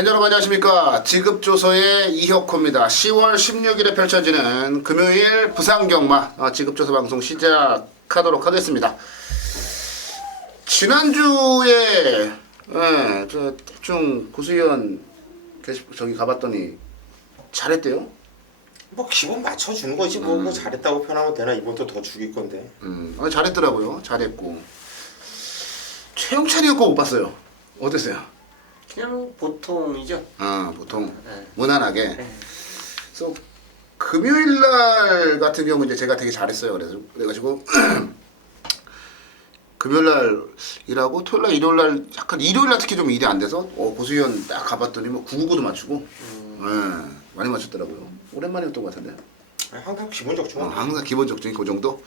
팬 여러분 안녕하십니까. 지급조서의 이혁호입니다. 10월 16일에 펼쳐지는 금요일 부산경마 지급조서 방송 시작하도록 하겠습니다. 지난주에 저 대충 구수위원 저기 가봤더니 잘했대요. 뭐 기본 맞춰주는 거지 뭐 잘했다고 표현하면 되나. 이번도 더 죽일 건데. 잘했더라고요. 잘했고 최영찬이 거 못 봤어요. 어땠어요? 그냥 보통이죠. 보통 네. 무난하게. 네. 그래서 금요일날 같은 경우 이제 제가 되게 잘했어요. 그래가지고 금요일날 일하고 토요일날 일요일날 약간 일요일날 특히 좀 일이 안 돼서 고수위원 딱 가봤더니 뭐 999도 맞추고 많이 맞췄더라고요. 오랜만이었던 것 같은데. 항상 기본 적중은 항상 기본 적중이 그 정도.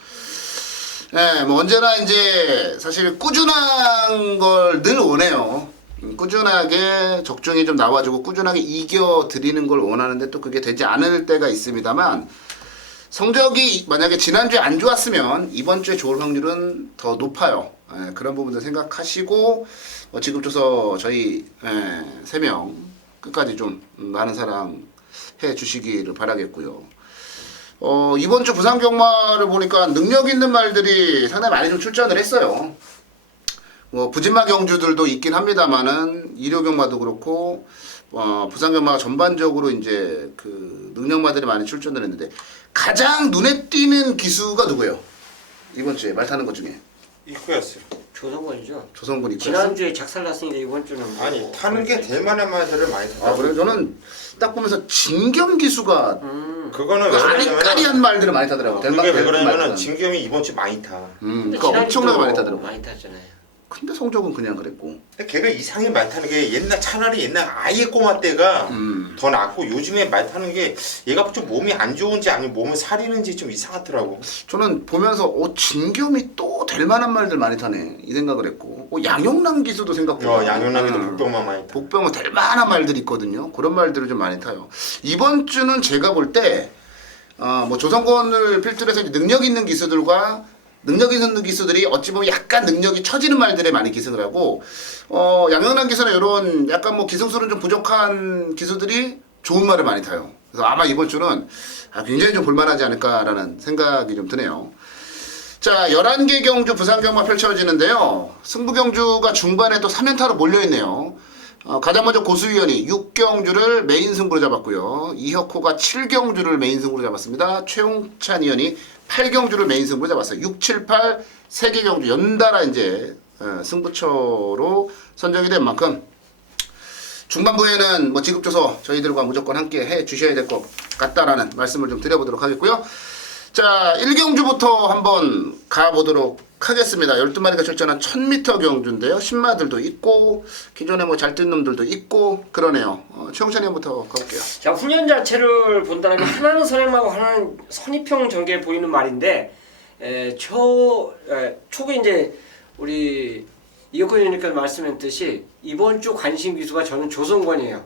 네, 뭐 언제나 이제 사실 꾸준한 걸 늘 원해요. 꾸준하게 적중이 좀 나와주고 꾸준하게 이겨드리는 걸 원하는데 또 그게 되지 않을 때가 있습니다만 성적이 만약에 지난주에 안 좋았으면 이번 주에 좋을 확률은 더 높아요. 그런 부분들 생각하시고 지급조서 저희 3명 끝까지 좀 많은 사랑 해주시기를 바라겠고요. 이번 주 부산경마를 보니까 능력 있는 말들이 상당히 많이 좀 출전을 했어요. 뭐 부진마 경주들도 있긴 합니다만은 일요경마도 그렇고 부산경마가 전반적으로 이제 그 능력마들이 많이 출전을 했는데 가장 눈에 띄는 기수가 누구예요? 이번 주에 말 타는 것 중에 이거였어요. 조성권이죠. 조성군이 지난주에 작살났으니까 이번 주는 뭐 아니 타는 게 될 만한 말들을 많이 타. 그래요? 저는 딱 보면서 진겸 기수가 그거는 왜 아리까리한 그러냐면은 말들을 많이 타더라고. 그게 왜 그러냐면은 진겸이 이번 주 많이 타. 그러니까 엄청나게 많이 타더라고. 많이 타잖아요. 근데 성적은 그냥 그랬고. 근데 걔가 이상하게 말 타는 게 차라리 옛날 아예 꼬마 때가 더 낫고 요즘에 말 타는 게 얘가 좀 몸이 안 좋은지 아니면 몸을 사리는지 좀 이상하더라고. 저는 보면서 진겸이 또 될 만한 말들 많이 타네 이 생각을 했고 양용남 기수도 생각보다 양현남이도 복병만 많이 타. 복병은 될 만한 말들이 있거든요. 그런 말들을 좀 많이 타요. 이번 주는 제가 볼 때 뭐 조성권을 필두로 해서 능력 있는 기수들과 능력 있는 기수들이 어찌 보면 약간 능력이 처지는 말들에 많이 기승을 하고 양영남 기수는 이런 약간 뭐 기승술은 좀 부족한 기수들이 좋은 말을 많이 타요. 그래서 아마 이번 주는 굉장히 좀 볼만하지 않을까라는 생각이 좀 드네요. 자, 11개 경주 부산경마 펼쳐지는데요. 승부경주가 중반에 또 3연타로 몰려있네요. 가장 먼저 고수위원이 6경주를 메인 승부로 잡았고요. 이혁호가 7경주를 메인 승부로 잡았습니다. 최용찬 위원이 8경주를 메인 승부로 잡았어요. 6, 7, 8 3개 경주 연달아 이제 승부처로 선정이 된 만큼 중반부에는 뭐 지급조서 저희들과 무조건 함께 해 주셔야 될 것 같다라는 말씀을 좀 드려보도록 하겠고요. 자, 1경주부터 한번 가보도록 하겠습니다. 12마리가 출전한 1000m 경주인데요. 신마들도 있고 기존에 뭐 잘 뜬 놈들도 있고 그러네요. 최용찬이 형부터 가볼게요. 자, 훈련 자체를 본다면 하나는 선행마고 하나는 선입형 전개에 보이는 말인데 초기 이제 우리 이혁호 의원님께서 말씀했듯이 이번 주 관심 기수가 저는 조성권이에요.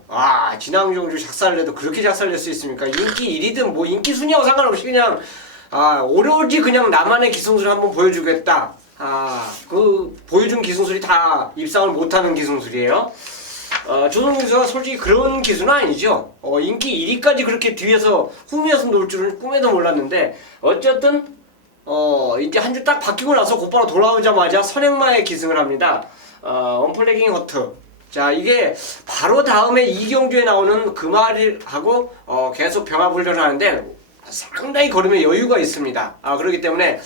지난 경주 작살내도 그렇게 작살낼 수 있습니까? 인기 1위든 뭐 인기 순위하고 상관없이 그냥 오로지 그냥 나만의 기승술을 한번 보여주겠다. 그 보여준 기승술이 다 입상을 못하는 기승술이에요. 조성권 기수가 솔직히 그런 기수는 아니죠. 인기 1위까지 그렇게 뒤에서 후미에서 놀 줄은 꿈에도 몰랐는데 어쨌든 이제 한 주 딱 바뀌고 나서 곧바로 돌아오자마자 선행마에 기승을 합니다. 언플래깅 허트. 자, 이게 바로 다음에 이경주에 나오는 그 말하고 계속 병합 훈련을 하는데 상당히 걸음에 여유가 있습니다. 그렇기 때문에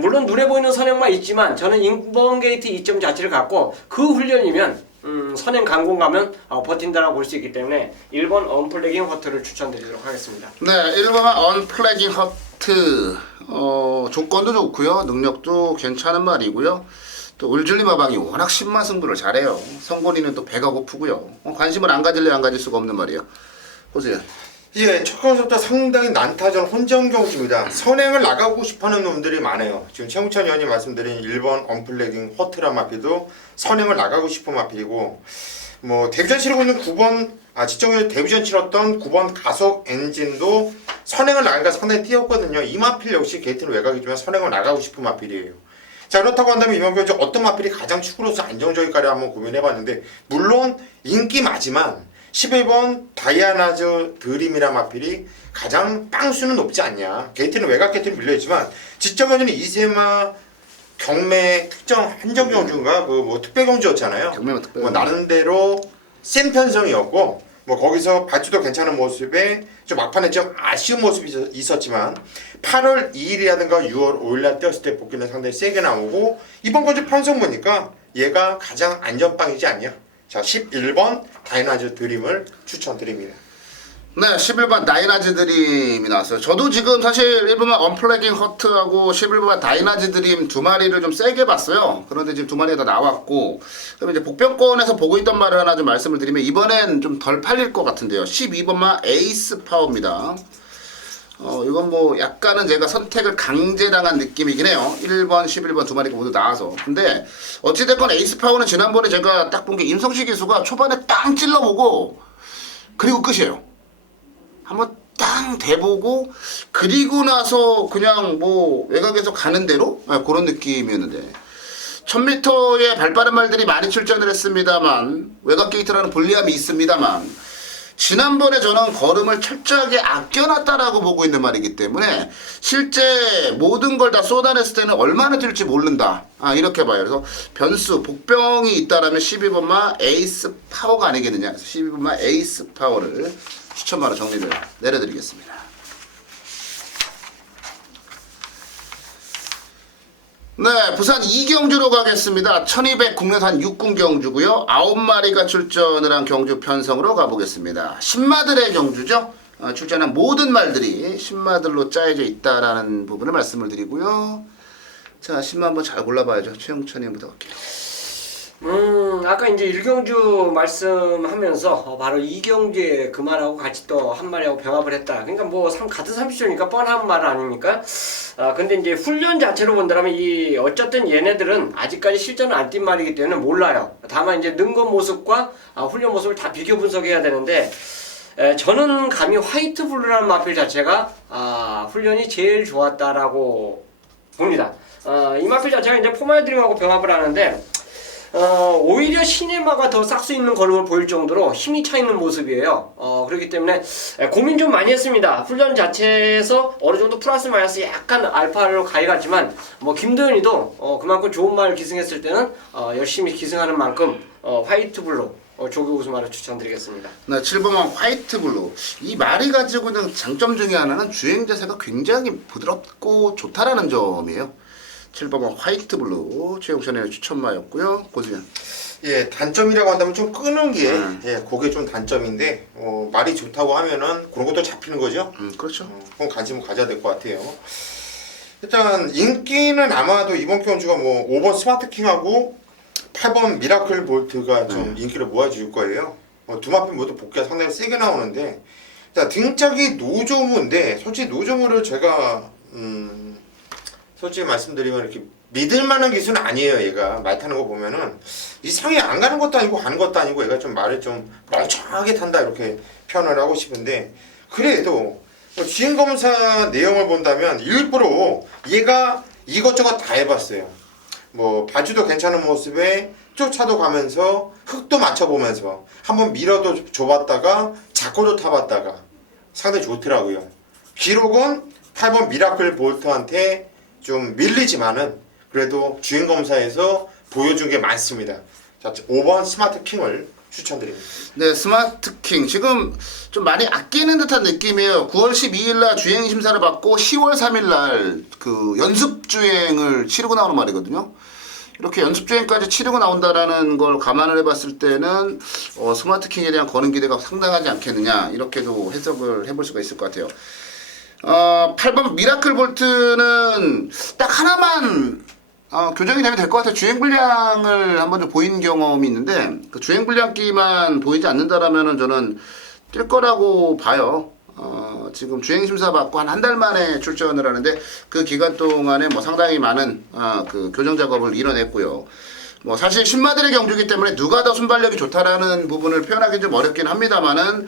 물론 눈에 보이는 선행마 있지만 저는 인번 게이트 2점 자체를 갖고 그 훈련이면 선행 강공 가면 버틴다라고 볼 수 있기 때문에 1번 언플래깅 허트를 추천드리도록 하겠습니다. 네, 1번은 언플래깅 허트 조건도 좋고요. 능력도 괜찮은 말이고요. 또 울줄리마방이 워낙 신마 승부를 잘해요. 성곤이는 또 배가 고프고요. 관심을 안 가질래 안 가질 수가 없는 말이에요. 보세요. 예, 첫 경주부터 상당히 난타전 혼전 경주입니다. 선행을 나가고 싶어하는 놈들이 많아요. 지금 최무찬 의원이 말씀드린 1번 언플래깅 허트란 마필도 선행을 나가고 싶은 마필이고 뭐 데뷔전 치르고 있는 9번 지정일 데뷔전 치렀던 9번 가속 엔진도 선행을 나가니까 상당히 뛰었거든요. 이 마필 역시 게이트는 외곽이지만 선행을 나가고 싶은 마필이에요. 자, 그렇다고 한다면 이번 경주 어떤 마필이 가장 축구로서 안정적일까를 한번 고민해봤는데 물론 인기 맞지만 11번 다이아나즈 드림이란 마필이 가장 빵수는 높지 않냐. 게이트는 외곽 게이트는 밀려있지만 지점에는 이세마 경매 특정 한정 경주인가 그 뭐 특별 경주였잖아요. 경매만 특별. 뭐 나름대로 센 편성이었고 뭐 거기서 발주도 괜찮은 모습에 좀 막판에 좀 아쉬운 모습이 있었지만 8월 2일이라든가 6월 5일날 뛰었을 때 복귀는 상당히 세게 나오고 이번 건주 편성 보니까 얘가 가장 안전빵이지 않냐. 자 11번 다이나즈 드림을 추천드립니다. 네, 11번 다이나즈 드림이 나왔어요. 저도 지금 사실 1번만 언플래깅 허트하고 11번 다이나즈 드림 두 마리를 좀 세게 봤어요. 그런데 지금 두 마리가 다 나왔고, 그럼 이제 복병권에서 보고 있던 말을 하나 좀 말씀을 드리면 이번엔 좀 덜 팔릴 것 같은데요. 12번만 에이스 파워입니다. 이건 뭐 약간은 제가 선택을 강제당한 느낌이긴 해요. 1번, 11번 두 마리가 모두 나와서. 근데 어찌됐건 에이스 파워는 지난번에 제가 딱 본 게 임성식 기수가 초반에 땅 찔러보고 그리고 끝이에요. 한번 땅 대보고 그리고 나서 그냥 뭐 외곽에서 가는 대로 그런 느낌이었는데 1000m의 발빠른 말들이 많이 출전을 했습니다만 외곽 게이트라는 불리함이 있습니다만 지난번에 저는 걸음을 철저하게 아껴놨다라고 보고 있는 말이기 때문에 실제 모든 걸 다 쏟아냈을 때는 얼마나 뛸지 모른다. 이렇게 봐요. 그래서 변수, 복병이 있다라면 12번마 에이스 파워가 아니겠느냐. 그래서 12번마 에이스 파워를 추천바로 정리를 내려드리겠습니다. 네, 부산 2경주로 가겠습니다. 1200 국내산 6군 경주고요. 9마리가 출전을 한 경주 편성으로 가보겠습니다. 신마들의 경주죠. 출전한 모든 말들이 신마들로 짜여져 있다라는 부분을 말씀을 드리고요. 자, 신마 한번 잘 골라봐야죠. 최영천이 한번 갈게요. 아까 이제 1경주 말씀하면서 바로 2경주에 그 말하고 같이 또 한 마리하고 병합을 했다. 그러니까 뭐 같은 30초니까 뻔한 말 아닙니까? 근데 이제 훈련 자체로 본다면 어쨌든 얘네들은 아직까지 실전을 안 뛴 말이기 때문에 몰라요. 다만 이제 능건 모습과 훈련 모습을 다 비교 분석해야 되는데 저는 감히 화이트 블루라는 마필 자체가 훈련이 제일 좋았다라고 봅니다. 이 마필 자체가 이제 포마이드림하고 병합을 하는데 오히려 시네마가 더 싹 수 있는 걸음을 보일 정도로 힘이 차 있는 모습이에요. 그렇기 때문에 고민 좀 많이 했습니다. 훈련 자체에서 어느 정도 플러스 마이너스 약간 알파로 가해갔지만 뭐 김도현이도 그만큼 좋은 말을 기승했을 때는 열심히 기승하는 만큼 화이트 블루 조기 우승말을 추천드리겠습니다. 네, 7번만 화이트 블루. 이 말이 가지고 있는 장점 중에 하나는 주행 자세가 굉장히 부드럽고 좋다라는 점이에요. 7번은 화이트 블루 최용천의 추천마였고요. 고수현. 예, 단점이라고 한다면 좀 끄는 게 그게 좀 단점인데 말이 좋다고 하면은 그런 것도 잡히는 거죠. 그렇죠. 그건 관심을 가져야 될 것 같아요. 일단 인기는 아마도 이번 경주가 뭐 5번 스마트킹하고 8번 미라클 볼트가 좀 인기를 모아줄 거예요. 두 마필 모두 복귀가 상당히 세게 나오는데 자, 등짝이 노조무인데 솔직히 노조무를 제가 솔직히 말씀드리면 이렇게 믿을 만한 기술은 아니에요. 얘가 말 타는 거 보면은 이상이 안 가는 것도 아니고 가는 것도 아니고 얘가 좀 말을 좀 멍청하게 탄다 이렇게 표현을 하고 싶은데 그래도 주행 검사 내용을 본다면 일부러 얘가 이것저것 다 해봤어요. 뭐 바주도 괜찮은 모습에 쫓아도 가면서 흙도 맞춰보면서 한번 밀어도 줘봤다가 자코도 타봤다가 상당히 좋더라고요. 기록은 8번 미라클 볼트한테 좀 밀리지만은 그래도 주행검사에서 보여준 게 많습니다. 자, 5번 스마트킹을 추천드립니다. 네, 스마트킹. 지금 좀 많이 아끼는 듯한 느낌이에요. 9월 12일날 주행심사를 받고 10월 3일날 그 연습주행을 치르고 나오는 말이거든요. 이렇게 연습주행까지 치르고 나온다라는 걸 감안을 해봤을 때는 스마트킹에 대한 거는 기대가 상당하지 않겠느냐 이렇게도 해석을 해볼 수가 있을 것 같아요. 8번 미라클 볼트는 딱 하나만 교정이 되면 될 것 같아요. 주행 불량을 한번 좀 보인 경험이 있는데 그 주행 불량기만 보이지 않는다라면은 저는 뛸 거라고 봐요. 지금 주행 심사 받고 한 달 만에 출전을 하는데 그 기간 동안에 뭐 상당히 많은 그 교정 작업을 이뤄냈고요. 뭐 사실 신마들의 경주이기 때문에 누가 더 순발력이 좋다라는 부분을 표현하기는 좀 어렵긴 합니다만은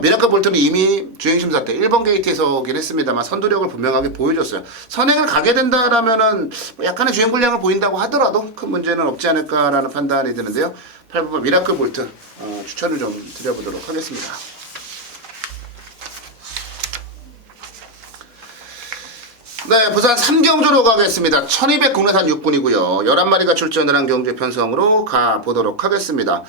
미라클 볼트는 이미 주행심사 때 1번 게이트에서 오긴 했습니다만 선두력을 분명하게 보여줬어요. 선행을 가게 된다라면은 뭐 약간의 주행 불량을 보인다고 하더라도 큰 문제는 없지 않을까라는 판단이 드는데요. 8번 미라클 볼트 추천을 좀 드려보도록 하겠습니다. 네, 부산 3경주로 가겠습니다. 1200 국내산 6분이고요. 11마리가 출전을 한 경주 편성으로 가보도록 하겠습니다.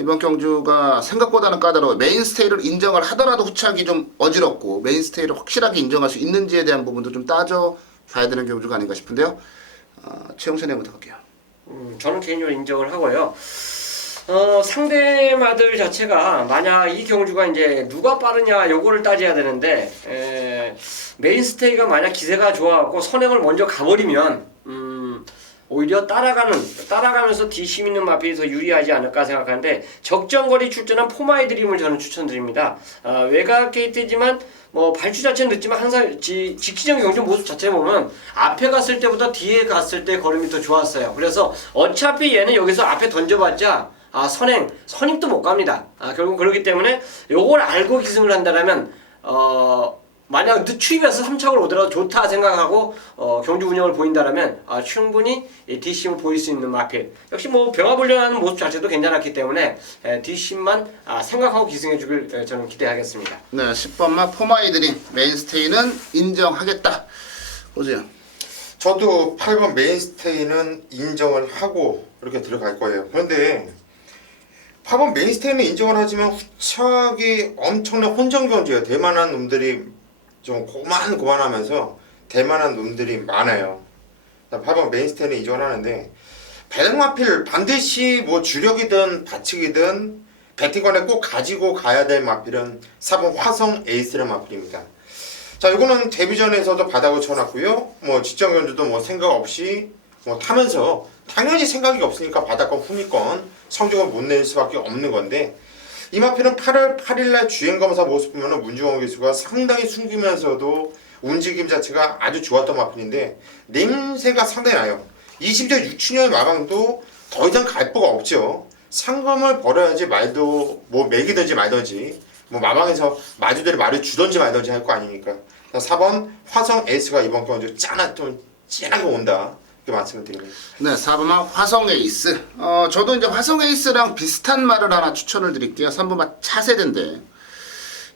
이번 경주가 생각보다는 까다로워요. 메인스테이를 인정을 하더라도 후착이 좀 어지럽고 메인스테이를 확실하게 인정할 수 있는지에 대한 부분도 좀 따져봐야 되는 경주가 아닌가 싶은데요. 최용찬 해부터 갈게요. 저는 개인적으로 인정을 하고요. 상대마들 자체가 만약 이 경주가 이제 누가 빠르냐 요거를 따져야 되는데 메인스테이가 만약 기세가 좋아갖고 선행을 먼저 가버리면 오히려 따라가면서 뒷심 있는 마필이 더 유리하지 않을까 생각하는데 적정거리 출전한 포마이 드림을 저는 추천드립니다. 외곽 게이트지만 뭐 발주 자체는 늦지만 항상 지키정 경주 모습 자체 보면 앞에 갔을 때보다 뒤에 갔을 때 걸음이 더 좋았어요. 그래서 어차피 얘는 여기서 앞에 던져봤자 선입도 못 갑니다. 결국 그렇기 때문에 요걸 알고 기승을 한다면 만약 추입해서 3착으로 오더라도 좋다 생각하고 경주 운영을 보인다라면 충분히 뒷심을 보일 수 있는 마필. 역시 뭐 병합훈련하는 모습 자체도 괜찮았기 때문에 뒷심만 생각하고 기승해주길 저는 기대하겠습니다. 네, 10번마 포마이드림 메인스테이는 인정하겠다. 보세요. 저도 8번 메인스테이는 인정을 하고 이렇게 들어갈 거예요. 그런데 8번 메인스테이는 인정을 하지만 후착이 엄청난 혼전경주예요. 대만한 놈들이 좀 고만하면서 대만한 놈들이 많아요. 8번 메인스테이는 인정을 하는데 배당마필 반드시 뭐 주력이든 바측이든 배팅권에 꼭 가지고 가야 될 마필은 4번 화성 에이스라는 마필입니다. 자, 이거는 데뷔전에서도 바닥을 쳐놨고요. 뭐 직전 경주도 뭐 생각 없이 뭐 타면서 당연히 생각이 없으니까 바닥권 후미권 성적을 못 낼 수밖에 없는 건데 이 마필은 8월 8일날 주행검사 모습 보면 문중원 기수가 상당히 숨기면서도 움직임 자체가 아주 좋았던 마필인데 냄새가 상당히 나요. 20대 6춘년의 마방도 더 이상 갈 바가 없죠. 상금을 벌어야지 말도 뭐 매기든지 말든지 뭐 마방에서 마주들이 말을 주든지 말든지 할 거 아니니까. 4번 화성 에이스가 이번 경주 좀 진하게 온다. 이렇게 말씀을 드립니다. 네, 4번마 화성 에이스. 저도 이제 화성 에이스랑 비슷한 말을 하나 추천을 드릴게요. 3번마 차세대인데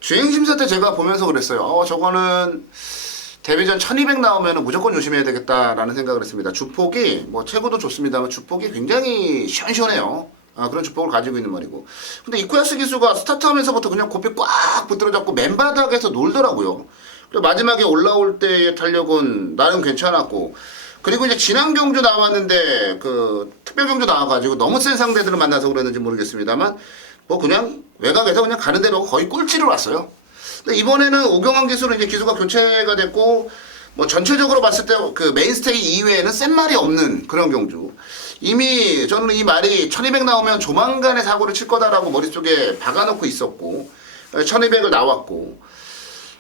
주행심사 때 제가 보면서 그랬어요. 저거는 데뷔전 1200 나오면 무조건 조심해야 되겠다라는 생각을 했습니다. 주폭이 뭐 최고도 좋습니다만 주폭이 굉장히 시원시원해요. 그런 주폭을 가지고 있는 말이고. 근데 이쿠야스 기수가 스타트하면서부터 그냥 고삐 꽉 붙들어 잡고 맨바닥에서 놀더라고요. 그리고 마지막에 올라올 때의 탄력은 나름 괜찮았고, 그리고 이제 지난 경주 나왔는데 그 특별 경주 나와가지고 너무 센 상대들을 만나서 그랬는지 모르겠습니다만 뭐 그냥 외곽에서 그냥 가는 대로 거의 꼴찌를 왔어요. 근데 이번에는 오경환 기수는 이제 기수가 교체가 됐고 뭐 전체적으로 봤을 때 그 메인스테이 이외에는 센 말이 없는 그런 경주. 이미 저는 이 말이 1200 나오면 조만간에 사고를 칠 거다라고 머릿속에 박아놓고 있었고 1200을 나왔고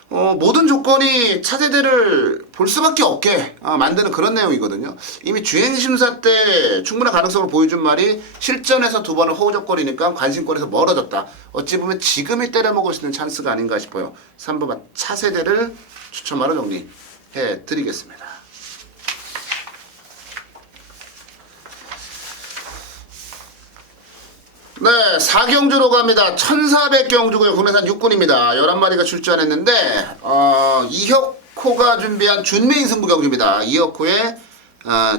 모든 조건이 차세대를 볼 수밖에 없게 만드는 그런 내용이거든요. 이미 주행심사 때 충분한 가능성을 보여준 말이 실전에서 두 번을 호우적거리니까 관심권에서 멀어졌다. 어찌 보면 지금이 때려먹을 수 있는 찬스가 아닌가 싶어요. 3번 차세대를 추천말로 정리해 드리겠습니다. 네, 4경주로 갑니다. 1400경주고요. 국내산 6군입니다. 11마리가 출전했는데 이혁호가 준비한 준메인 승부 경주입니다. 이혁호의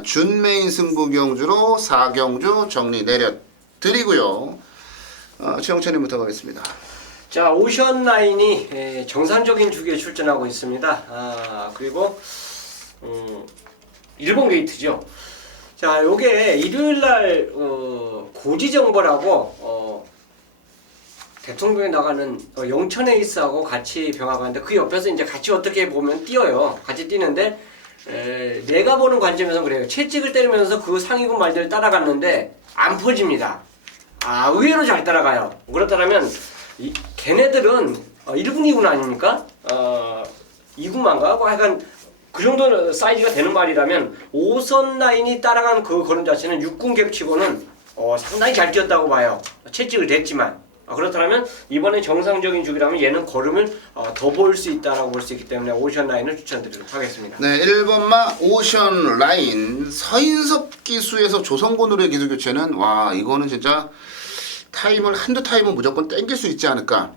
준메인 승부 경주로 4경주 정리 내려드리고요. 최영찬님부터 가겠습니다. 자, 오션라인이 정상적인 주기에 출전하고 있습니다. 그리고 일본 게이트죠. 자, 요게 일요일날 고지정보라고 대통령에 나가는 영천 에이스하고 같이 병합하는데 그 옆에서 이제 같이 어떻게 보면 뛰어요. 같이 뛰는데 내가 보는 관점에서 그래요. 채찍을 때리면서 그 상위군 말들을 따라갔는데 안 퍼집니다. 의외로 잘 따라가요. 그렇다면 걔네들은 1군 2군 아닙니까? 2군만 가고 약간 그 정도 사이즈가 되는 말이라면 5선 라인이 따라간 그 걸음 자체는 6군 갭치고는 상당히 잘 뛰었다고 봐요. 채찍을 댔지만 그렇다면 이번에 정상적인 주기라면 얘는 걸음을 더 보일 수 있다라고 볼 수 있기 때문에 오션 라인을 추천드리도록 하겠습니다. 네, 1번마 오션 라인 서인섭 기수에서 조성곤으로의 기수 교체는 와 이거는 진짜 타임을 한두 타임은 무조건 땡길 수 있지 않을까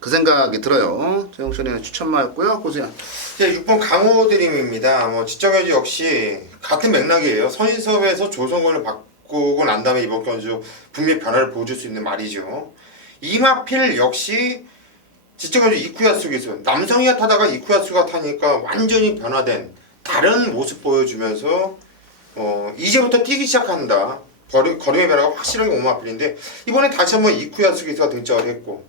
그 생각이 들어요. 최용천의 추천마였고요. 고수현. 네, 6번 강호드림입니다. 뭐 지정현지 역시 같은 맥락이에요. 서인섭에서 조성곤을 바꾸고 난 다음에 이번 경주 분명히 변화를 보여줄 수 있는 말이죠. 이마필 역시 지정현지 이쿠야수 기수 남성이가 타다가 이쿠야수가 타니까 완전히 변화된 다른 모습 보여주면서 이제부터 뛰기 시작한다. 걸음의 변화가 확실하게 오마필인데 이번에 다시 한번 이쿠야수 기수가 등장을 했고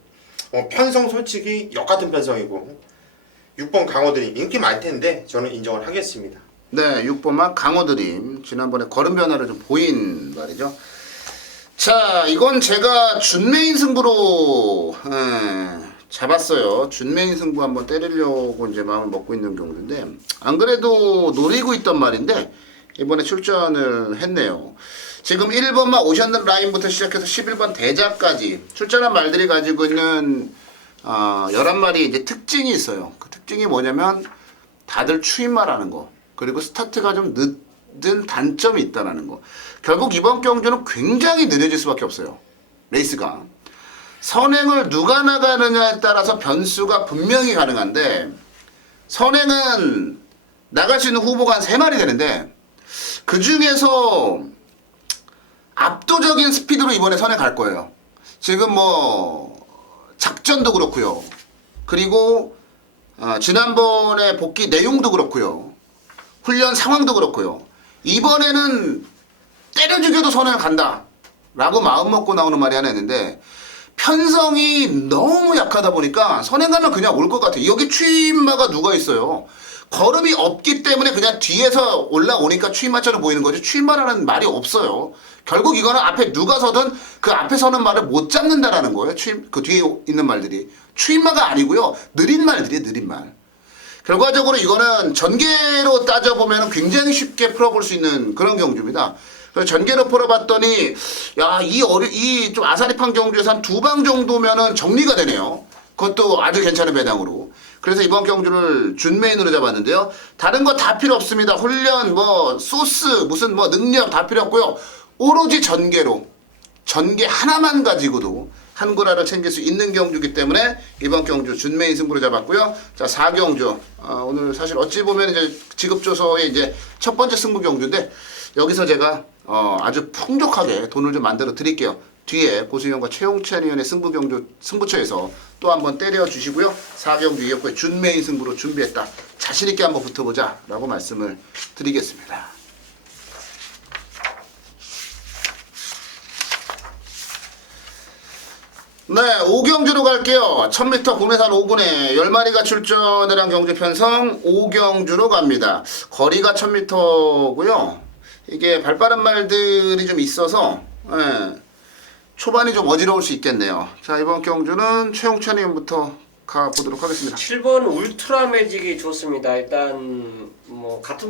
편성 솔직히 역같은 편성이고 6번 강호드림 인기 많을 텐데 저는 인정을 하겠습니다. 네, 6번마 강호드림 지난번에 걸음 변화를 좀 보인 말이죠. 자, 이건 제가 준메인 승부로 잡았어요. 준메인 승부 한번 때리려고 이제 마음을 먹고 있는 경우인데 안 그래도 노리고 있던 말인데 이번에 출전을 했네요. 지금 1번마 오션 라인부터 시작해서 11번 대자까지 출전한 말들이 가지고 있는 11마리 이제 특징이 있어요. 그 특징이 뭐냐면 다들 추임말하는 거 그리고 스타트가 좀 늦은 단점이 있다는 거. 결국 이번 경주는 굉장히 느려질 수밖에 없어요. 레이스가. 선행을 누가 나가느냐에 따라서 변수가 분명히 가능한데 선행은 나갈 수 있는 후보가 한 3마리 되는데 그 중에서 압도적인 스피드로 이번에 선행 갈 거예요. 지금 뭐 작전도 그렇고요. 그리고 지난번에 복귀 내용도 그렇고요. 훈련 상황도 그렇고요. 이번에는 때려 죽여도 선행을 간다 라고 마음 먹고 나오는 말이 하나 있는데 편성이 너무 약하다 보니까 선행 가면 그냥 올 것 같아요. 여기 추임마가 누가 있어요. 걸음이 없기 때문에 그냥 뒤에서 올라오니까 추임마처럼 보이는 거지 추임마라는 말이 없어요. 결국 이거는 앞에 누가 서든 그 앞에 서는 말을 못 잡는다라는 거예요. 그 뒤에 있는 말들이 추임마가 아니고요. 느린 말들이에요. 느린 말. 결과적으로 이거는 전개로 따져보면 굉장히 쉽게 풀어볼 수 있는 그런 경주입니다. 그래서 전개로 풀어봤더니 이 좀 아사리판 경주에서 한 2방 정도면은 정리가 되네요. 그것도 아주 괜찮은 배당으로. 그래서 이번 경주를 준메인으로 잡았는데요. 다른 거 다 필요 없습니다. 훈련, 소스, 무슨 능력 다 필요 없고요. 오로지 전개로. 전개 하나만 가지고도 한 구라를 챙길 수 있는 경주이기 때문에 이번 경주 준메인 승부로 잡았고요. 자, 4경주. 오늘 사실 어찌 보면 이제 지급조서의 이제 첫 번째 승부 경주인데 여기서 제가 아주 풍족하게 돈을 좀 만들어 드릴게요. 뒤에 고수영과 최용찬 의원의 승부처에서 또 한번 때려 주시고요. 4경주 이었고요. 준메인 승부로 준비했다. 자신 있게 한번 붙어보자 라고 말씀을 드리겠습니다. 네, 5경주로 갈게요. 1000m 구매산 5군에 10마리가 출전을 한 경주 편성 5경주로 갑니다. 거리가 1000m고요. 이게 발빠른 말들이 좀 있어서 초반이 좀 어지러울 수 있겠네요. 자, 이번 경주는 최용찬 의원부터 가보도록 하겠습니다. 7번 울트라 매직이 좋습니다. 일단 같은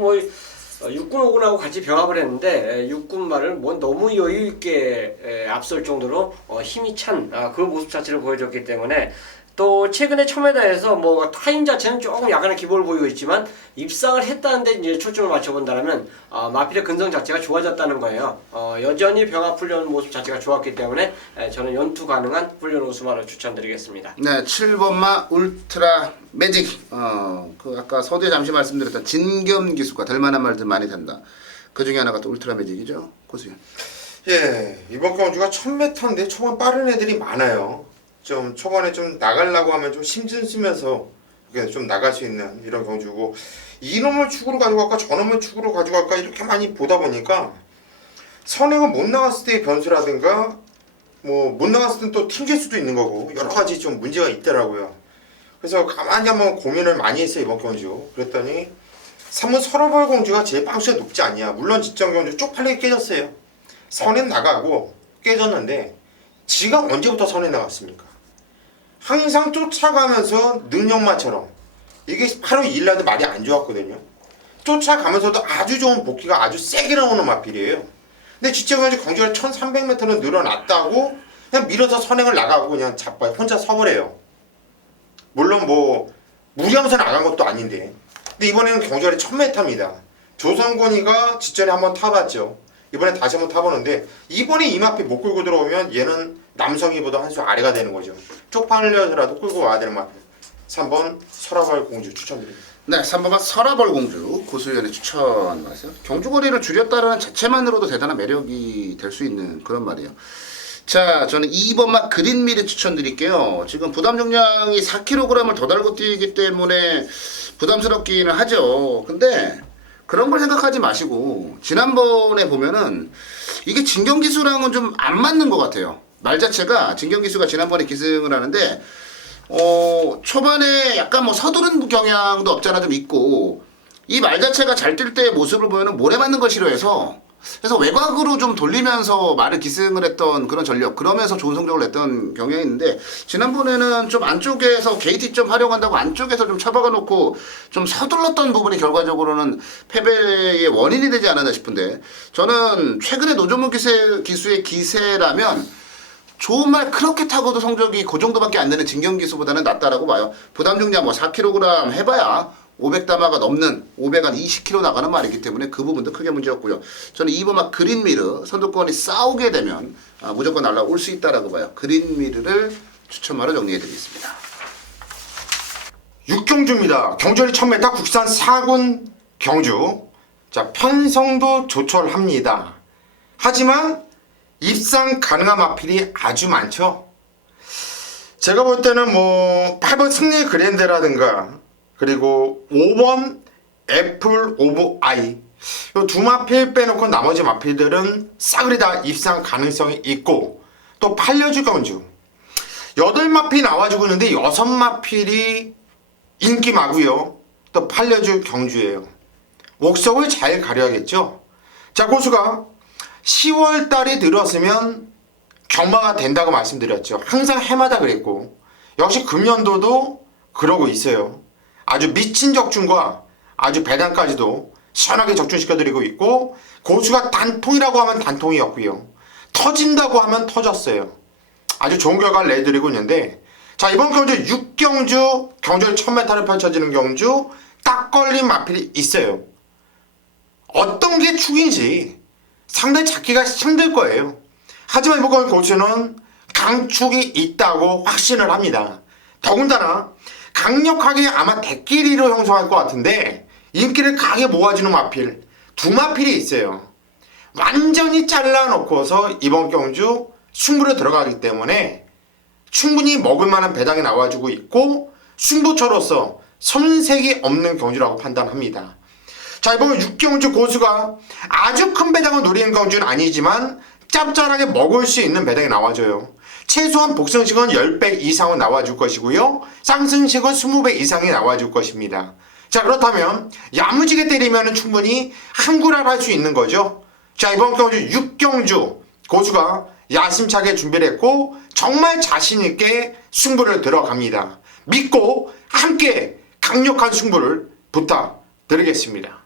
육군 5군하고 같이 병합을 했는데 육군 말을 너무 여유 있게 앞설 정도로 힘이 찬 그 모습 자체를 보여줬기 때문에 또 최근에 1000m에서 타임 자체는 조금 약간의 기복을 보이고 있지만 입상을 했다는데 이제 초점을 맞춰본다면 마필의 근성 자체가 좋아졌다는 거예요. 여전히 병합 훈련 모습 자체가 좋았기 때문에 저는 연투 가능한 훈련 우수마를 추천드리겠습니다. 네, 7번마 울트라 매직. 아까 서두에 잠시 말씀드렸던 진겸 기수가 될 만한 말들 많이 된다. 그 중에 하나가 또 울트라 매직이죠. 고수현. 예, 이번 경주가 1000m인데 초반 빠른 애들이 많아요. 좀 초반에 좀 나가려고 하면 좀 심증 쓰면서 좀 나갈 수 있는 이런 경주고 이놈을 축으로 가져갈까 저놈을 축으로 가져갈까 이렇게 많이 보다 보니까 선행은 못 나갔을 때의 변수라든가 못 나갔을 때는 또 튕길 수도 있는 거고 여러 가지 좀 문제가 있더라고요. 그래서 가만히 한번 고민을 많이 했어요 이번 경주. 그랬더니 3번 서러벌 공주가 제 방수에 높지 않냐. 물론 직전 경주 쪽팔리게 깨졌어요. 선행 나가고 깨졌는데 지가 언제부터 선에 나갔습니까? 항상 쫓아가면서 능력마처럼 이게 바로 2일날도 말이 안 좋았거든요. 쫓아가면서도 아주 좋은 복귀가 아주 세게 나오는 마필이에요. 근데 직전 경주 경주가 1300m는 늘어났다고 그냥 밀어서 선행을 나가고 그냥 자빠요. 혼자 서버려요. 물론 뭐 무리하면서 나간 것도 아닌데. 근데 이번에는 경주알이 1000m입니다. 조선권이가 직전에 한번 타봤죠. 이번에 다시 한번 타보는데 이번에 이마피 못 끌고 들어오면 얘는 남성이보다 한 수 아래가 되는 거죠. 쪽팔려서라도 끌고 와야 되는 마피. 3번 설화벌 공주 추천드립니다. 네, 3번은 설화벌 공주 고수위원의 추천 말이요. 경주거리를 줄였다는 자체만으로도 대단한 매력이 될 수 있는 그런 말이에요. 자, 저는 2번만 그린미를 추천드릴게요. 지금 부담 중량이 4kg을 더 달고 뛰기 때문에 부담스럽기는 하죠. 근데 그런 걸 생각하지 마시고 지난번에 보면은 이게 진경기수랑은 좀 안 맞는 것 같아요. 말 자체가 진경기수가 지난번에 기승을 하는데 초반에 약간 뭐 서두른 경향도 없잖아 좀 있고 이 말 자체가 잘 뛸 때의 모습을 보면은 모래 맞는 걸 싫어해서 그래서 외곽으로 좀 돌리면서 말을 기승을 했던 그런 전력 그러면서 좋은 성적을 냈던 경향이 있는데 지난번에는 좀 안쪽에서 게이트 좀 활용한다고 안쪽에서 좀 처박아 놓고 좀 서둘렀던 부분이 결과적으로는 패배의 원인이 되지 않았나 싶은데 저는 최근에 노조문 기수의 기세라면 좋은 말 그렇게 타고도 성적이 그 정도밖에 안 되는 진경기수보다는 낫다라고 봐요. 부담 중량 뭐 4kg 해봐야 500담화가 넘는 500한 20kg 나가는 말이기 때문에 그 부분도 크게 문제였고요. 저는 2번만 그린미르 선두권이 싸우게 되면 무조건 날라올 수 있다라고 봐요. 그린미르를 추천마로 정리해드리겠습니다. 6경주입니다. 경주알이 1000m 국산 4군 경주. 자, 편성도 조촐합니다. 하지만 입상 가능한 마필이 아주 많죠. 제가 볼 때는 뭐 8번 승리 그랜드라든가 그리고 5번 애플 오브 아이 이 두 마필 빼놓고 나머지 마필들은 싸그리 다 입상 가능성이 있고 또 팔려주 경주 8마필이 나와주고 있는데 6마필이 인기마고요. 또 팔려주 경주예요. 옥석을 잘 가려야겠죠. 자, 고수가 10월 달이 들었으면 경마가 된다고 말씀드렸죠. 항상 해마다 그랬고 역시 금년도도 그러고 있어요. 아주 미친 적중과 아주 배당까지도 시원하게 적중시켜드리고 있고 고수가 단통이라고 하면 단통이었고요. 터진다고 하면 터졌어요. 아주 좋은 결과를 내드리고 있는데 자, 이번 경주 6경주 경주알 1000m를 펼쳐지는 경주 딱 걸린 마필이 있어요. 어떤 게 축인지 상당히 찾기가 힘들 거예요. 하지만 이번 고수는 강축이 있다고 확신을 합니다. 더군다나 강력하게 아마 대끼리로 형성할 것 같은데 인기를 강하게 모아주는 마필 두 마필이 있어요. 완전히 잘라놓고서 이번 경주 승부로 들어가기 때문에 충분히 먹을 만한 배당이 나와주고 있고 승부처로서 손색이 없는 경주라고 판단합니다. 자, 이번 6경주 고수가 아주 큰 배당을 노리는 경주는 아니지만 짭짤하게 먹을 수 있는 배당이 나와줘요. 최소한 복승식은 10배 이상은 나와줄 것이고요. 쌍승식은 20배 이상이 나와줄 것입니다. 자, 그렇다면 야무지게 때리면 충분히 한구랄 할 수 있는 거죠. 자, 이번 경주 6경주 고수가 야심차게 준비를 했고 정말 자신있게 승부를 들어갑니다. 믿고 함께 강력한 승부를 부탁드리겠습니다.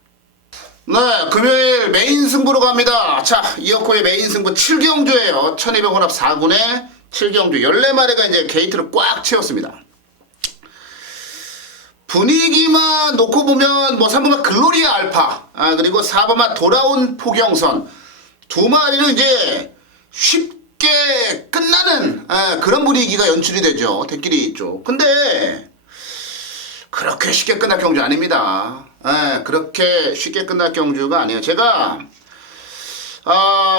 네, 금요일 메인 승부로 갑니다. 자, 이어코의 메인 승부 7경주예요. 1200 혼합 4군의 7경주 14마리가 이제 게이트를 꽉 채웠습니다. 분위기만 놓고 보면 뭐 3번만 글로리아 알파 그리고 4번만 돌아온 포경선 두 마리는 이제 쉽게 끝나는 그런 분위기가 연출이 되죠. 대끼리 있죠. 근데 그렇게 쉽게 끝날 경주 아닙니다. 그렇게 쉽게 끝날 경주가 아니에요. 제가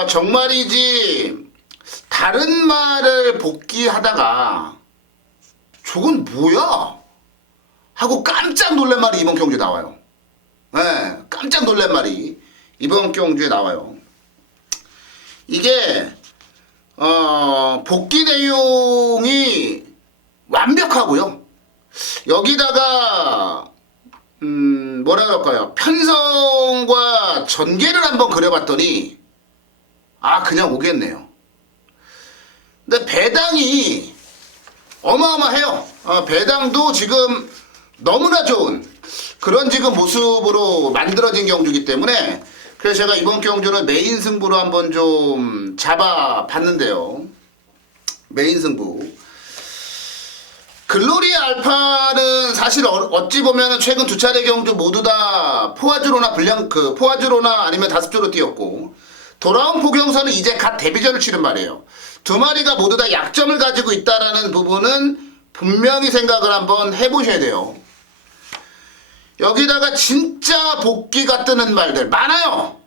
정말이지 다른 말을 복귀하다가 저건 뭐야? 하고 깜짝 놀란 말이 이번 경주에 나와요. 깜짝 놀란 말이 이번 경주에 나와요. 이게 복귀 내용이 완벽하고요. 여기다가 뭐라 그럴까요? 편성과 전개를 한번 그려봤더니 그냥 오겠네요. 근데 배당이 어마어마해요. 배당도 지금 너무나 좋은 그런 지금 모습으로 만들어진 경주이기 때문에 그래서 제가 이번 경주는 메인 승부로 한번 좀 잡아봤는데요. 메인 승부. 글로리 알파는 사실 어찌 보면은 최근 두 차례 경주 모두 다 포아즈로나 포아즈로나 아니면 다습조로 뛰었고, 돌아온 포경선은 이제 갓 데뷔전을 치른 말이에요. 두 마리가 모두 다 약점을 가지고 있다라는 부분은 분명히 생각을 한번 해보셔야 돼요. 여기다가 진짜 복귀가 뜨는 말들 많아요.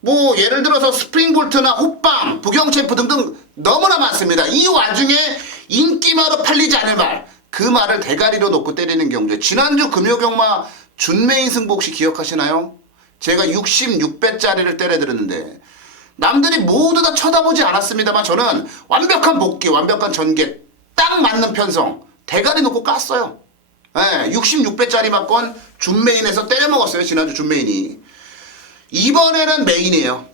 뭐 예를 들어서 스프링볼트나 호빵, 부경챔프 등등 너무나 많습니다. 이 와중에 인기마로 팔리지 않을 말, 그 말을 대가리로 놓고 때리는 경주. 지난주 금요경마 준메인 승부 혹시 기억하시나요? 제가 66배짜리를 때려드렸는데 남들이 모두 다 쳐다보지 않았습니다만 저는 완벽한 복귀, 완벽한 전개, 딱 맞는 편성, 대가리 놓고 깠어요. 66배짜리 맞건 준메인에서 때려먹었어요. 지난주 준메인이. 이번에는 메인이에요.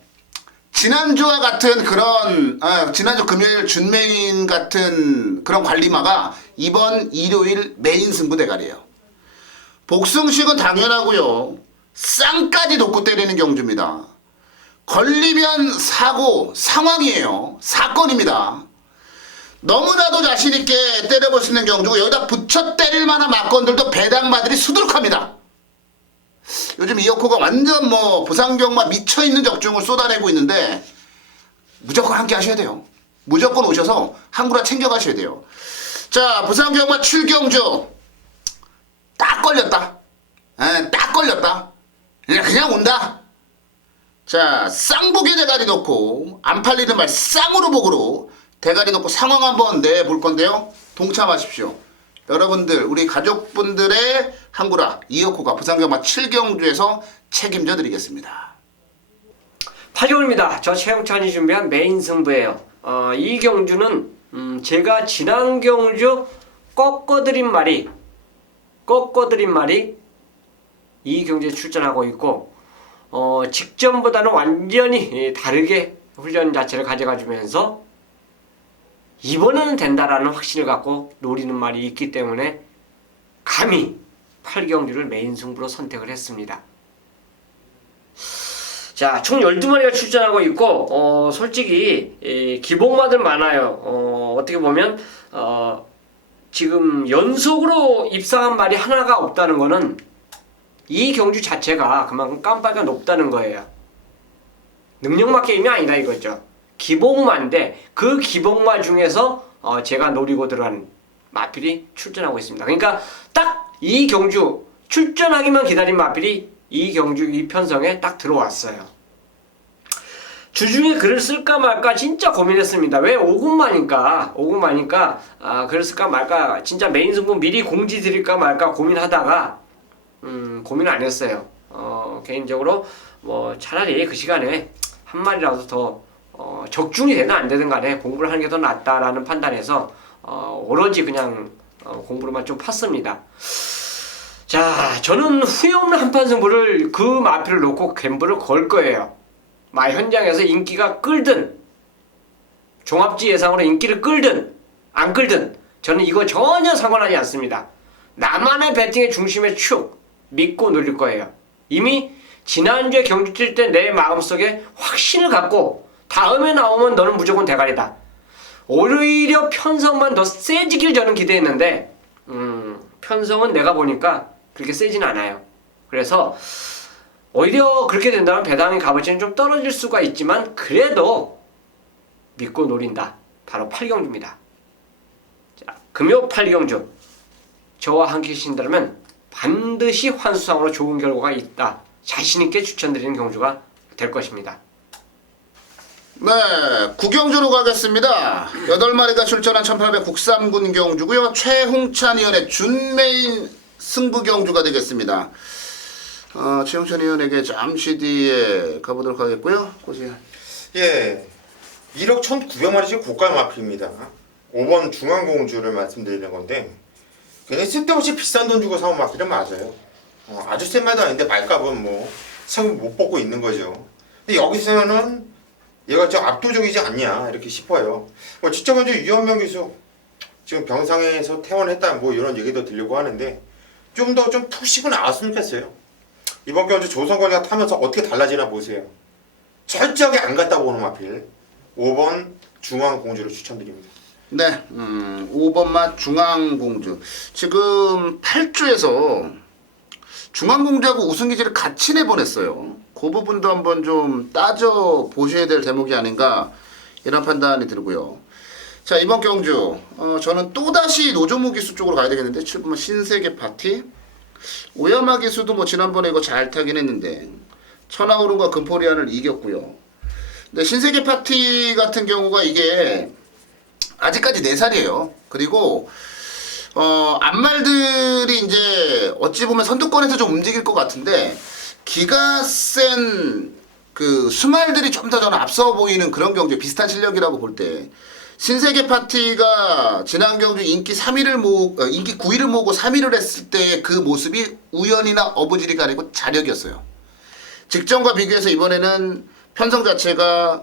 지난주와 같은 그런 지난주 금요일 준메인 같은 그런 관리마가 이번 일요일 메인 승부 대가리예요. 복승식은 당연하고요. 쌍까지 놓고 때리는 경주입니다. 걸리면 사고, 상황이에요. 사건입니다. 너무나도 자신있게 때려볼 수 있는 경주고, 여기다 붙여 때릴 만한 막건들도 배당마들이 수두룩합니다. 요즘 이어코가 완전 뭐 부상경마 미쳐있는 적중을 쏟아내고 있는데 무조건 함께 하셔야 돼요. 무조건 오셔서 한구라 챙겨가셔야 돼요. 자, 부상경마 출경주 딱 걸렸다. 딱 걸렸다. 그냥 온다. 자, 쌍복에 대가리 놓고 안 팔리는 말 쌍으로 복으로 대가리 놓고 상황 한번 내볼 건데요. 동참하십시오. 여러분들, 우리 가족분들의 한구라 이어코가 부산경마 7경주에서 책임져 드리겠습니다. 8경주입니다. 저 최영찬이 준비한 메인 승부예요. 이 경주는 제가 지난 경주 꺾어드린 말이 이 경주에 출전하고 있고, 직전보다는 완전히 다르게 훈련 자체를 가져가주면서 이번에는 된다라는 확신을 갖고 노리는 말이 있기 때문에 감히 8경주를 메인 승부로 선택을 했습니다. 자, 총 12마리가 출전하고 있고, 솔직히 기복마들 많아요. 어떻게 보면 지금 연속으로 입상한 말이 하나가 없다는 거는 이 경주 자체가 그만큼 깜빡이가 높다는 거예요. 능력마 게임이 아니다 이거죠. 기복마인데 그 기복마 중에서 제가 노리고 들어간 마필이 출전하고 있습니다. 그러니까 딱 이 경주 출전하기만 기다린 마필이 이 경주 이 편성에 딱 들어왔어요. 주중에 글을 쓸까 말까 진짜 고민했습니다. 왜 5군마니까 글을 쓸까 말까 진짜 메인 승부 미리 공지 드릴까 말까 고민하다가 고민을 안 했어요. 개인적으로 뭐 차라리 그 시간에 한 마리라도 더 적중이 되든 안 되든 간에 공부를 하는 게 더 낫다라는 판단에서 오로지 그냥 공부로만 좀 팠습니다. 자, 저는 후회 없는 한판 승부를 그 마필을 놓고 갬블을 걸 거예요. 현장에서 인기가 끌든 종합지 예상으로 인기를 끌든 안 끌든 저는 이거 전혀 상관하지 않습니다. 나만의 배팅의 중심의 축 믿고 누릴 거예요. 이미 지난주에 경주 뛸 때 내 마음속에 확신을 갖고 다음에 나오면 너는 무조건 대가리다. 오히려 편성만 더 세지길 저는 기대했는데 편성은 내가 보니까 그렇게 세지는 않아요. 그래서 오히려 그렇게 된다면 배당의 값어치는 좀 떨어질 수가 있지만 그래도 믿고 노린다. 바로 8경주입니다. 자, 금요 8경주 저와 함께 계신다면 반드시 환수상으로 좋은 결과가 있다. 자신있게 추천드리는 경주가 될 것입니다. 네, 9경주로 가겠습니다. 8마리가 출전한 1800 국삼군 경주고요. 최홍찬 위원의 준메인 승부 경주가 되겠습니다. 최홍찬 위원에게 잠시 뒤에 가보도록 하겠고요. 고시야. 예, 1억 1,900마리씩 고가 마필입니다. 5번 중앙공주를 말씀드리는 건데 굉장히 쓸데없이 비싼 돈 주고 사온 마필은 맞아요. 아주 센 말도 아닌데 말값은 뭐 상을 못 뽑고 있는 거죠. 근데 여기서는 얘가 좀 압도적이지 않냐 이렇게 싶어요. 진짜 먼저 유현명 기수 지금 병상에서 퇴원했다 뭐 이런 얘기도 들리고 하는데 좀 더 좀 푹 쉬고 나왔으면 좋겠어요. 이번 경주 조선권이가 타면서 어떻게 달라지나 보세요. 철저하게 안 갔다 오는 마필. 5번 중앙공주를 추천드립니다. 네, 5번 맛 중앙공주. 지금 8주에서 중앙공주하고 우승기지를 같이 내보냈어요. 그 부분도 한번 좀 따져 보셔야 될 대목이 아닌가 이런 판단이 들고요. 자, 이번 경주 저는 또다시 노조무 기수 쪽으로 가야 되겠는데 7번 신세계 파티. 오야마 기수도 뭐 지난번에 이거 잘 타긴 했는데 천하오른과 금포리안을 이겼고요. 근데 신세계 파티 같은 경우가 이게 아직까지 4살이에요. 그리고 앞말들이 이제 어찌 보면 선두권에서 좀 움직일 것 같은데 기가 센 그 수말들이 좀 더 저는 앞서 보이는 그런 경주, 비슷한 실력이라고 볼 때 신세계 파티가 지난 경주 인기 9위를 모으고 3위를 했을 때 그 모습이 우연이나 어부질이 아니고 자력이었어요. 직전과 비교해서 이번에는 편성 자체가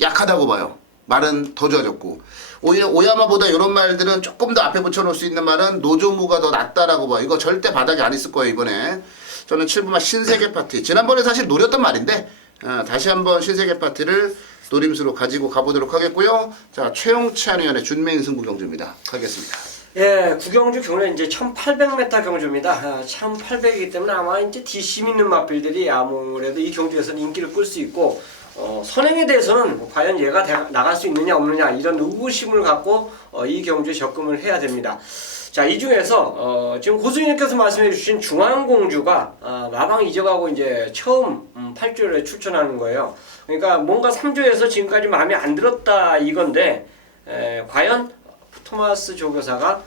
약하다고 봐요. 말은 더 좋아졌고 오히려 오야마보다 이런 말들은 조금 더 앞에 붙여놓을 수 있는 말은 노조무가 더 낫다라고 봐요. 이거 절대 바닥이 안 있을 거예요 이번에. 저는 7번만 신세계 파티. 지난번에 사실 노렸던 말인데 다시 한번 신세계 파티를 노림수로 가지고 가보도록 하겠고요. 자, 최용찬 의원의 준메인 승부 경주입니다. 가겠습니다. 예, 구경주 경주는 이제 1800m 경주입니다. 1800이기 때문에 아마 이제 뒷심 있는 마필들이 아무래도 이 경주에서는 인기를 끌 수 있고, 선행에 대해서는 과연 얘가 나갈 수 있느냐 없느냐 이런 의구심을 갖고 이 경주에 접근을 해야 됩니다. 자, 이 중에서 지금 고수님께서 말씀해 주신 중앙공주가 마방 이적하고 이제 처음 8조를 출전하는 거예요. 그러니까 뭔가 3조에서 지금까지 마음에 안 들었다 이건데 과연 토마스 조교사가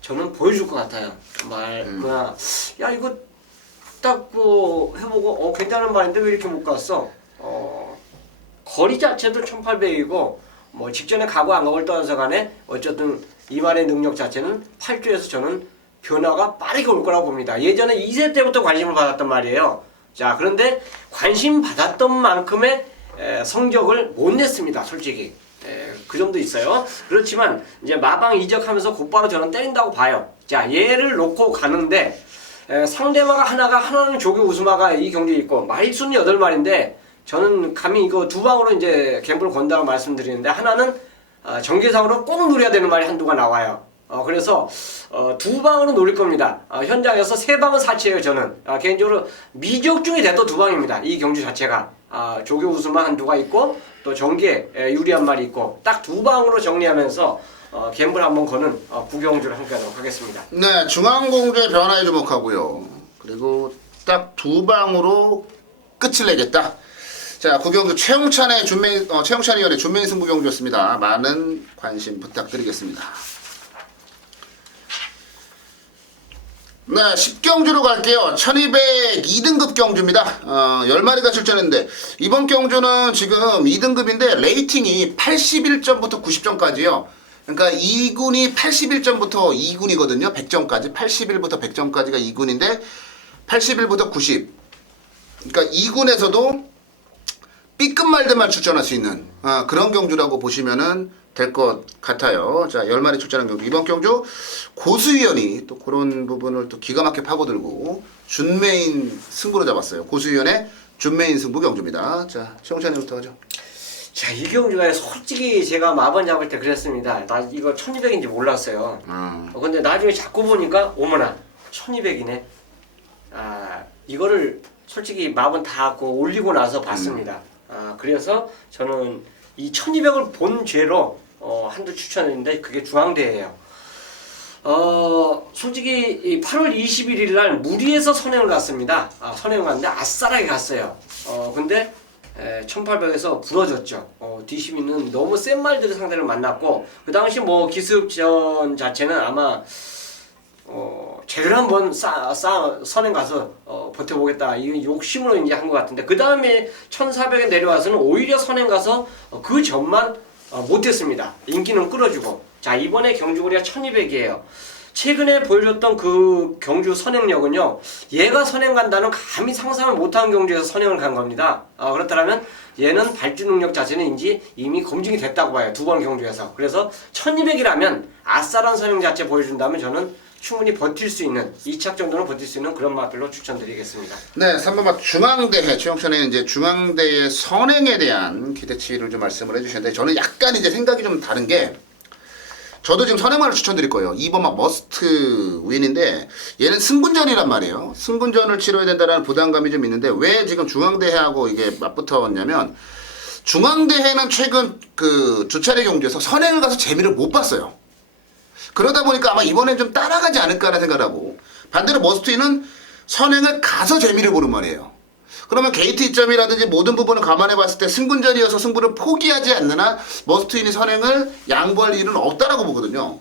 저는 보여줄 것 같아요. 그냥 야 이거 딱 해보고 괜찮은 말인데 왜 이렇게 못 갔어? 거리 자체도 1800이고 뭐 직전에 가고 안 가고를 떠나서 간에 어쨌든 이만의 능력 자체는 8조에서 저는 변화가 빠르게 올 거라고 봅니다. 예전에 2세 때부터 관심을 받았단 말이에요. 자, 그런데 관심 받았던 만큼의 성적을 못 냈습니다. 솔직히. 그 정도 있어요. 그렇지만 이제 마방 이적하면서 곧바로 저는 때린다고 봐요. 자, 얘를 놓고 가는데 상대마가 하나는 조교 우스마가 이 경기에 있고 마리수는 8마리인데 저는 감히 이거 두 방으로 이제 갬블을 건다고 말씀드리는데 하나는 정계상으로 꼭 노려야 되는 말이 한두가 나와요. 그래서 두 방으로 노릴 겁니다. 현장에서 3방은 사치예요. 저는 개인적으로 미적중이 돼도 2방입니다. 이 경주 자체가 조교 우스마 한두가 있고 또 정계 유리한 말이 있고 딱 2방으로 정리하면서 갬블 한번 거는 구경주를 함께하도록 하겠습니다. 네, 중앙공주의 변화에 주목하고요. 그리고 딱 2방으로 끝을 내겠다. 자, 구경주 최용찬 의원의 준메인 승부 경주였습니다. 많은 관심 부탁드리겠습니다. 네, 10경주로 갈게요. 1202등급 경주입니다. 10마리가 출전했는데 이번 경주는 지금 2등급인데 레이팅이 81점부터 90점까지요. 그러니까 2군이 81점부터 2군이거든요. 100점까지. 81부터 100점까지가 2군인데 81부터 90. 그러니까 2군에서도 B급 말들만 출전할 수 있는 그런 경주라고 보시면은 될 것 같아요. 자, 10마리 출전한 경주. 이번 경주 고수위원이 또 그런 부분을 또 기가 막히게 파고들고 준메인 승부로 잡았어요. 고수위원의 준메인 승부 경주입니다. 자, 최용찬이부터 하죠. 자, 이 경주가 솔직히 제가 마번 잡을 때 그랬습니다. 나 이거 1200인지 몰랐어요. 근데 나중에 자꾸 보니까 어머나 1200이네. 이거를 솔직히 마번 다 올리고 나서 봤습니다. 그래서 저는 이 1200을 본 죄로 한두 추천했는데 그게 중앙대예요. 솔직히 이 8월 21일 날 무리해서 선행을 갔습니다. 선행을 갔는데 아싸라게 갔어요. 근데 1800에서 부러졌죠. 뒷심이는 너무 센 말들의 상대를 만났고 그 당시 뭐 기습전 자체는 아마 제대로 한번 선행 가서 버텨보겠다 이 욕심으로 이제 한 것 같은데 그 다음에 1400에 내려와서는 오히려 선행 가서 그 전만 못했습니다. 인기는 끌어주고 자 이번에 경주거리가 1200이에요. 최근에 보여줬던 그 경주 선행력은요 얘가 선행 간다는 감히 상상을 못한 경주에서 선행을 간 겁니다. 그렇다면 얘는 발주 능력 자체는 이미 검증이 됐다고 봐요. 2번 경주에서. 그래서 1200이라면 아싸란 선행 자체 보여준다면 저는 충분히 버틸 수 있는 2착 정도는 버틸 수 있는 그런 마필로 추천드리겠습니다. 네, 3번 중앙대회 최영천의 이제 중앙대회 선행에 대한 기대치를 좀 말씀을 해주셨는데 저는 약간 이제 생각이 좀 다른 게 저도 지금 선행만을 추천드릴 거예요. 2번 머스트 윈인데 얘는 승군전이란 말이에요. 승군전을 치러야 된다는 부담감이 좀 있는데 왜 지금 중앙대회하고 이게 맞붙었냐면 중앙대회는 최근 그 두 차례 경주에서 선행을 가서 재미를 못 봤어요. 그러다 보니까 아마 이번엔 좀 따라가지 않을까라는 생각을 하고 반대로 머스트윈은 선행을 가서 재미를 보는 말이에요. 그러면 게이트 이점이라든지 모든 부분을 감안해 봤을 때 승군전이어서 승부를 포기하지 않는 한 머스트윈이 선행을 양보할 일은 없다라고 보거든요.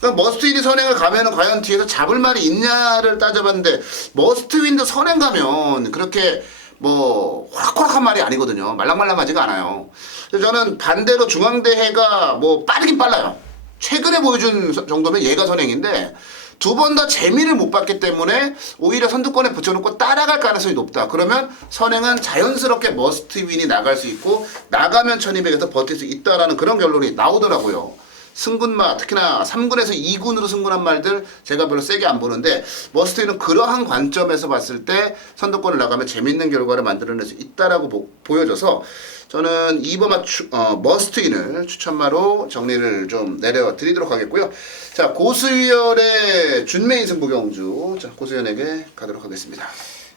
그러니까 머스트윈이 선행을 가면은 과연 뒤에서 잡을 말이 있냐를 따져봤는데 머스트윈도 선행 가면 그렇게 뭐 호락호락한 말이 아니거든요. 말랑말랑하지가 않아요. 그래서 저는 반대로 중앙대회가 뭐 빠르긴 빨라요. 최근에 보여준 정도면 얘가 선행인데 두 번 다 재미를 못 봤기 때문에 오히려 선두권에 붙여놓고 따라갈 가능성이 높다. 그러면 선행은 자연스럽게 머스트윈이 나갈 수 있고 나가면 1200에서 버틸 수 있다라는 그런 결론이 나오더라고요. 승군마 특히나 3군에서 2군으로 승군한 말들 제가 별로 세게 안 보는데 머스트윈은 그러한 관점에서 봤을 때 선두권을 나가면 재밌는 결과를 만들어낼 수 있다라고 보여져서 저는 2번 머스트윈을 추천마로 정리를 좀 내려드리도록 하겠고요. 자, 고수위원의 준메인 승부 경주. 자, 고수위원에게 가도록 하겠습니다.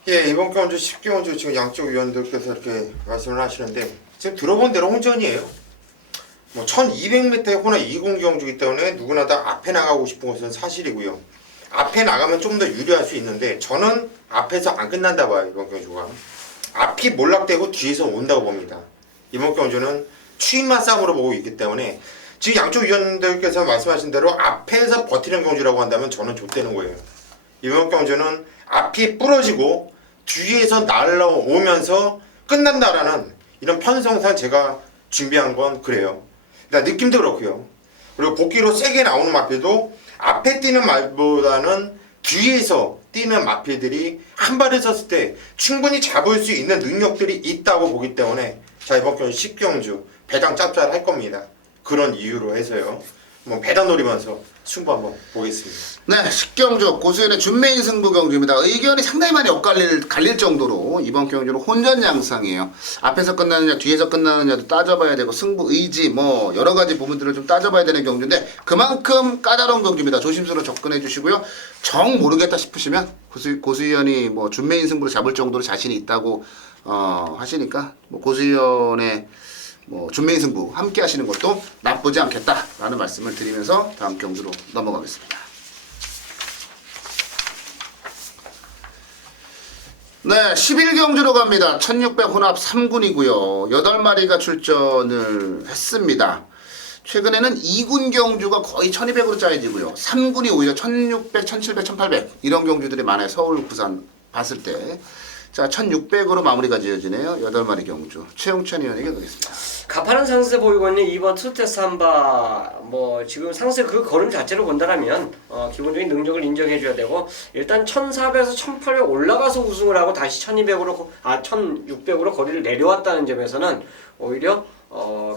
예, 이번 경주 10경주 지금 양쪽 위원들께서 이렇게 말씀을 하시는데 지금 들어본 대로 혼전이에요. 뭐 1200m의 호나 20 경주이기 때문에 누구나 다 앞에 나가고 싶은 것은 사실이고요. 앞에 나가면 좀 더 유리할 수 있는데 저는 앞에서 안 끝난다 봐요. 이번 경주가. 앞이 몰락되고 뒤에서 온다고 봅니다. 이번 경주는 추임만 싸움으로 보고 있기 때문에 지금 양쪽 위원들께서 말씀하신 대로 앞에서 버티는 경주라고 한다면 저는 좆되는 거예요. 이번 경주는 앞이 부러지고 뒤에서 날라오면서 끝난다라는 이런 편성상 제가 준비한 건 그래요. 일단 느낌도 그렇고요. 그리고 복귀로 세게 나오는 마필도 앞에 뛰는 말보다는 뒤에서 뛰는 마필들이 한 발을 섰을 때 충분히 잡을 수 있는 능력들이 있다고 보기 때문에 자, 이번 경주 10경주 배당 짭짤할 겁니다. 그런 이유로 해서요. 한번 배당 노리면서 승부 한번 보겠습니다. 네, 10경주 고수연의 준메인 승부 경주입니다. 의견이 상당히 많이 갈릴 정도로 이번 경주는 혼전 양상이에요. 앞에서 끝나느냐 뒤에서 끝나느냐도 따져봐야 되고 승부 의지 뭐 여러 가지 부분들을 좀 따져봐야 되는 경주인데 그만큼 까다로운 경주입니다. 조심스러워 접근해 주시고요. 정 모르겠다 싶으시면 고수연이 뭐 준메인 승부를 잡을 정도로 자신이 있다고 하시니까 뭐 고수연의 뭐 준메인 승부 함께 하시는 것도 나쁘지 않겠다라는 말씀을 드리면서 다음 경주로 넘어가겠습니다. 네, 11경주로 갑니다. 1600 혼합 3군이고요. 8마리가 출전을 했습니다. 최근에는 2군 경주가 거의 1200으로 짜여지고요. 3군이 오히려 1600, 1700, 1800 이런 경주들이 많아요. 서울, 부산 봤을 때. 자, 1600으로 마무리가 지어지네요. 8마리 경주. 최용천 의원에게 가겠습니다. 가파른 상세 보이고 있는 2번 투테스 한바 뭐 지금 상세 그 걸음 자체로 본다라면 기본적인 능력을 인정해줘야 되고 일단 1400에서 1800 올라가서 우승을 하고 다시 1200으로 1600으로 거리를 내려왔다는 점에서는 오히려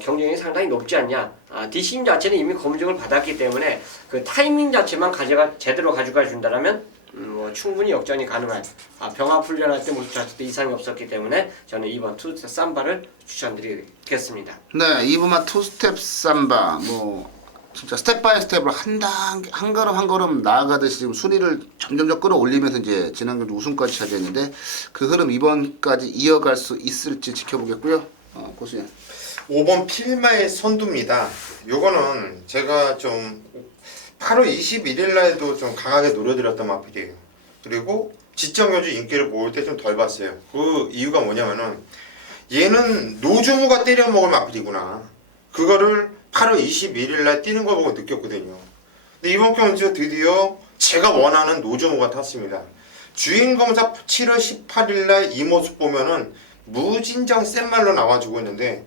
경쟁이 상당히 높지 않냐. DC임 자체는 이미 검증을 받았기 때문에 그 타이밍 자체만 제대로 가져가 준다라면 뭐 충분히 역전이 가능한 병합 훈련할 때 모습 자체도 이상이 없었기 때문에 저는 2번 투스텝 삼바를 추천드리겠습니다. 네, 2번만 투스텝 삼바 뭐 진짜 스텝 바이 스텝으로 한 걸음 한 걸음 나아가듯이 지금 순위를 점점점 끌어올리면서 이제 지난주 우승까지 차지했는데 그 흐름 이번까지 이어갈 수 있을지 지켜보겠고요. 고수연. 5번 필마의 선두입니다. 요거는 제가 좀 8월 21일 날도 좀 강하게 노려드렸던 마필이에요. 그리고 지정경주 인기를 모을 때 좀 덜 봤어요. 그 이유가 뭐냐면은 얘는 노주무가 때려먹을 마필이구나. 그거를 8월 21일 날 뛰는 걸 보고 느꼈거든요. 근데 이번 경주 드디어 제가 원하는 노주무가 탔습니다. 주인검사 7월 18일 날 이 모습 보면은 무진장 센 말로 나와주고 있는데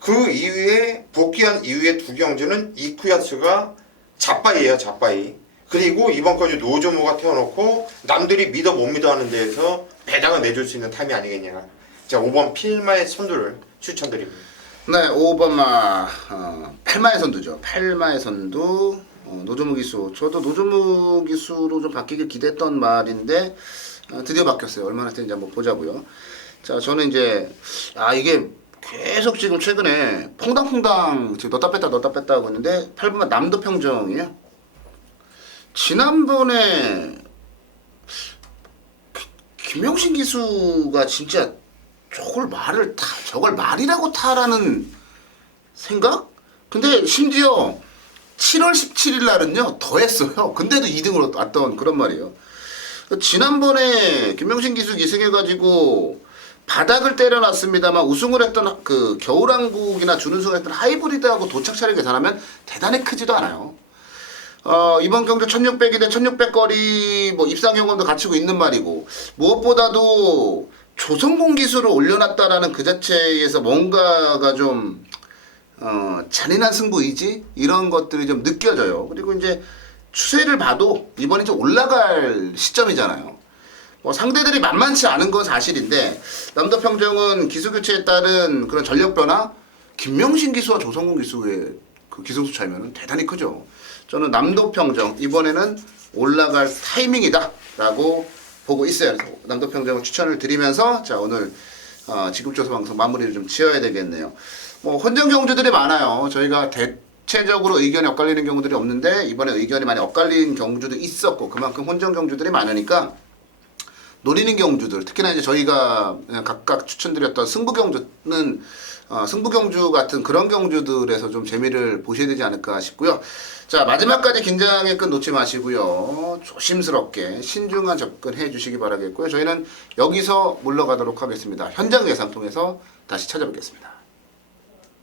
그 이후에 복귀한 이후에 두 경주는 이쿠야스가 잡바이에요, 잡바이. 그리고 이번 경주 노조모가 태워놓고 남들이 믿어 못 믿어 하는 데에서 배당을 내줄 수 있는 타임이 아니겠냐. 자, 5번 필마의 선두를 추천드립니다. 네, 5번마 8마의 선두죠. 8마의 선두 노조무 기수. 저도 노조무 기수로 좀 바뀌길 기대했던 말인데 드디어 바뀌었어요. 얼마나 됐는지 한번 보자고요. 자, 저는 이제 이게 계속 지금 최근에 퐁당퐁당 지금 넣었다 뺐다 하고 있는데 8번만 남도평정이에요. 지난번에 김용신 기수가 진짜 저걸 말이라고 타라는 생각? 근데 심지어 7월 17일 날은요 더 했어요. 근데도 2등으로 왔던 그런 말이에요. 지난번에 김용신 기수 기승해가지고 바닥을 때려놨습니다만 우승을 했던 그 겨울왕국이나 준우승을 했던 하이브리드하고 도착차를 계산하면 대단히 크지도 않아요. 이번 경주 1600이든 1600거리 뭐 입상 경험도 갖추고 있는 말이고 무엇보다도 조성공 기수를 올려놨다라는 그 자체에서 뭔가가 좀 잔인한 승부 의지 이런 것들이 좀 느껴져요. 그리고 이제 추세를 봐도 이번이 좀 올라갈 시점이잖아요. 뭐 상대들이 만만치 않은 건 사실인데 남도평정은 기수 교체에 따른 그런 전력 변화, 김명신 기수와 조성공 기수의 그 기승수 차이면은 대단히 크죠. 저는 남도평정 이번에는 올라갈 타이밍이다라고 보고 있어요. 그래서 남도평정을 추천을 드리면서 자 오늘 지급조사 방송 마무리를 좀 지어야 되겠네요. 뭐 혼전 경주들이 많아요. 저희가 대체적으로 의견이 엇갈리는 경우들이 없는데 이번에 의견이 많이 엇갈린 경주도 있었고 그만큼 혼전 경주들이 많으니까 노리는 경주들 특히나 이제 저희가 각각 추천드렸던 승부 경주는 승부 경주 같은 그런 경주들에서 좀 재미를 보셔야 되지 않을까 싶고요. 자 마지막까지 긴장의 끈 놓지 마시고요. 조심스럽게 신중한 접근해 주시기 바라겠고요. 저희는 여기서 물러가도록 하겠습니다. 현장 예상 통해서 다시 찾아뵙겠습니다.